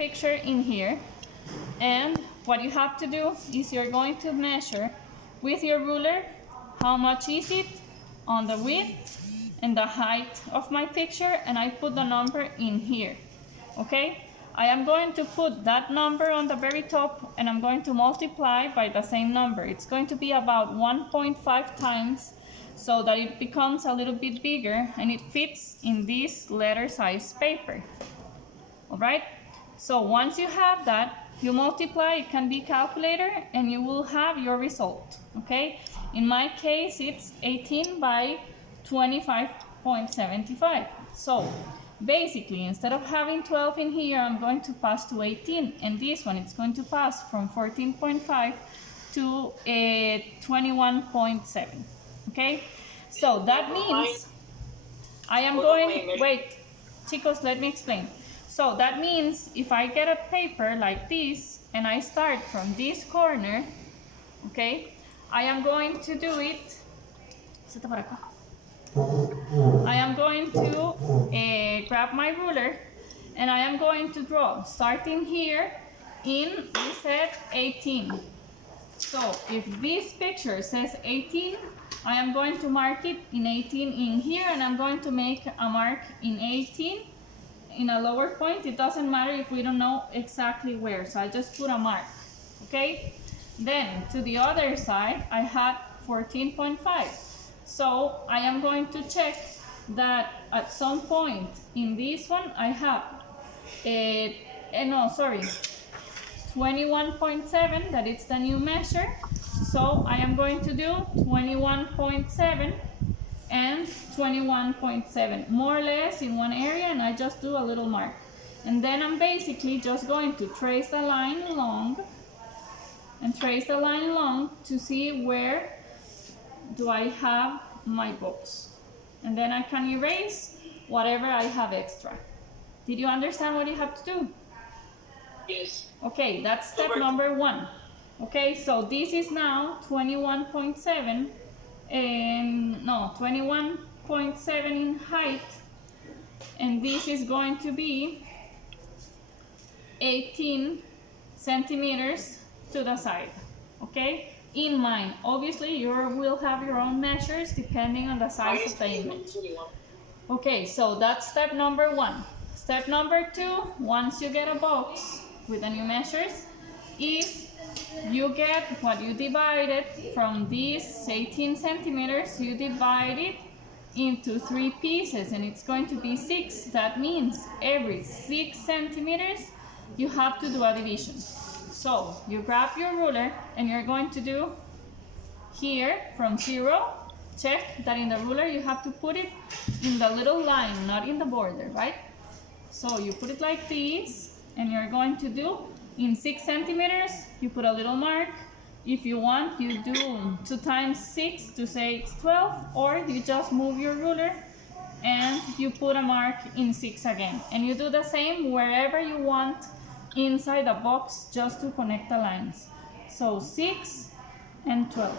picture in here, and what you have to do is you're going to measure with your ruler how much is it on the width and the height of my picture, and I put the number in here. Okay, I am going to put that number on the very top, and I'm going to multiply by the same number. It's going to be about 1.5 times, so that it becomes a little bit bigger and it fits in this letter size paper. All right, so once you have that, you multiply, it can be calculator, and you will have your result. Okay, in my case it's 18 by 25.75. So basically, instead of having 12 in here, I'm going to pass to 18, and this one it's going to pass from 14.5 to 21.7. Okay, so that means I am going, wait, chicos, let me explain. So that means if I get a paper like this and I start from this corner, okay, I am going to do it. I am going to grab my ruler and I am going to draw, starting here in, we said 18. So if this picture says 18, I am going to mark it in 18 in here, and I'm going to make a mark in 18 in a lower point. It doesn't matter if we don't know exactly where, so I just put a mark. Okay, then to the other side I had 14.5. So I am going to check that at some point in this one I have 21.7, that it's the new measure. So I am going to do 21.7 and 21.7, more or less in one area, and I just do a little mark. And then I'm basically just going to trace the line along and trace the line along to see where do I have my box. And then I can erase whatever I have extra. Did you understand what you have to do? Yes. Okay, that's step number 1. Okay, so this is now 21.7 and no, 21.7 in height, and this is going to be 18 centimeters to the side. Okay, in mind, obviously you will have your own measures depending on the size of the image. Okay, so that's step number 1. Step number 2, once you get a box with the new measures, is you get what you divided from these 18 centimeters, you divide it into 3 pieces, and it's going to be 6. That means every 6 centimeters you have to do a division. So you grab your ruler and you're going to do here from 0. Check that in the ruler you have to put it in the little line, not in the border, right? So you put it like this, and you're going to do in 6 centimeters, you put a little mark. If you want, you do 2 times 6 to say it's 12, or you just move your ruler and you put a mark in 6 again. And you do the same wherever you want inside the box, just to connect the lines. So 6 and 12,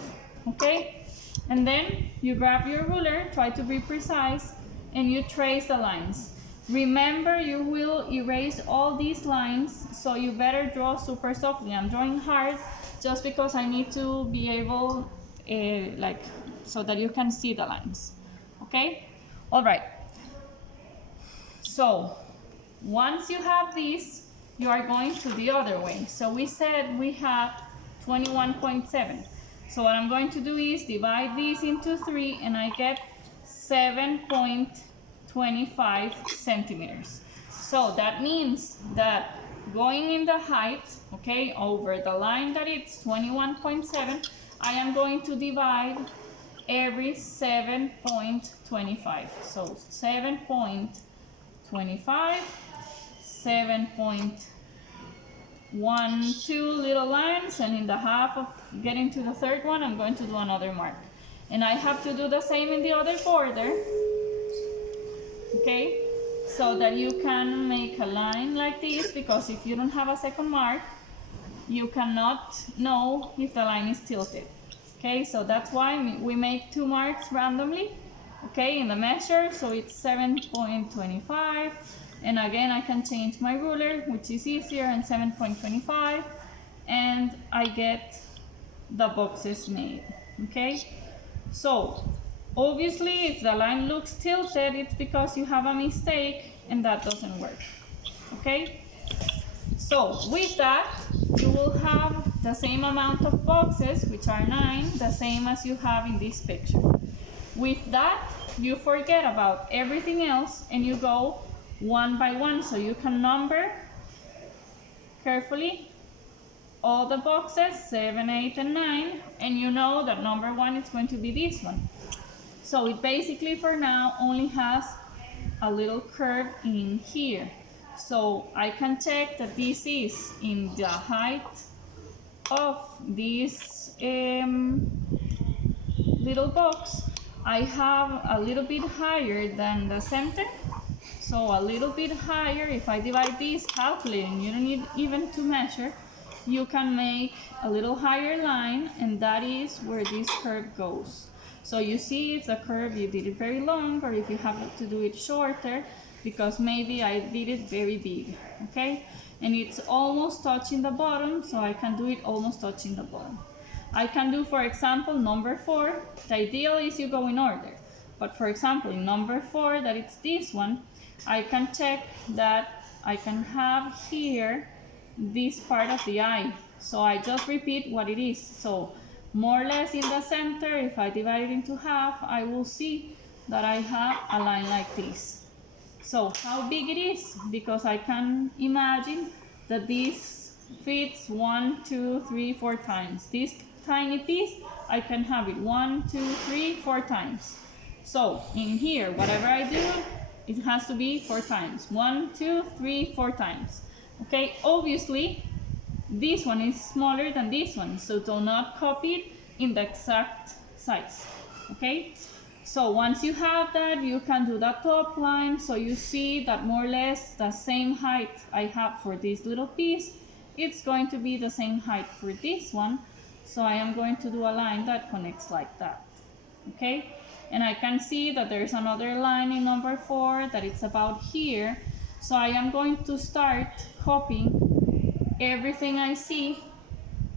okay? And then you grab your ruler, try to be precise, and you trace the lines. Remember, you will erase all these lines, so you better draw super softly. I'm drawing hard just because I need to be able, so that you can see the lines. Okay? All right. So, once you have this, you are going to the other way. So we said we have 21.7. So what I'm going to do is divide this into 3, and I get 7.25 centimeters. So that means that going in the height, okay, over the line that it's 21.7, I am going to divide every 7.25. So 7.25, 7.12 little lines, and in the half of getting to the third one, I'm going to do another mark. And I have to do the same in the other border. Okay, so that you can make a line like this, because if you don't have a second mark, you cannot know if the line is tilted. Okay, so that's why we make 2 marks randomly, okay, in the measure. So it's 7.25, And again, I can change my ruler, which is easier, and 7.25, and I get the boxes made, okay? So, obviously, if the line looks tilted, it's because you have a mistake, and that doesn't work, okay? So, with that, you will have the same amount of boxes, which are 9, the same as you have in this picture. With that, you forget about everything else and you go one by one. So you can number carefully all the boxes, 7, 8, and 9, and you know that number 1 is going to be this one. So it basically for now only has a little curve in here. So I can check that this is in the height of this little box. I have a little bit higher than the center, so a little bit higher. If I divide this, calculating, you don't need even to measure, you can make a little higher line, and that is where this curve goes. So you see if the curve, you did it very long, or if you have to do it shorter, because maybe I did it very big, okay? And it's almost touching the bottom, so I can do it almost touching the bottom. I can do, for example, number 4. The ideal is you go in order. But for example, in number 4, that it's this one, I can check that I can have here this part of the eye. So I just repeat what it is. So more or less in the center, if I divide it into half, I will see that I have a line like this. So how big it is? Because I can imagine that this fits 1, 2, 3, 4 times. This tiny piece, I can have it 1, 2, 3, 4 times. So in here, whatever I do, it has to be 4 times. 1, 2, 3, 4 times. Okay, obviously, this one is smaller than this one, so do not copy it in the exact size. Okay, so once you have that, you can do the top line. So you see that more or less the same height I have for this little piece, it's going to be the same height for this one. So I am going to do a line that connects like that, okay? And I can see that there's another line in number 4 that it's about here. So I am going to start copying everything I see,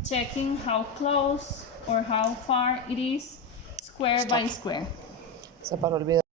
checking how close or how far it is, square by square. Se paró el video.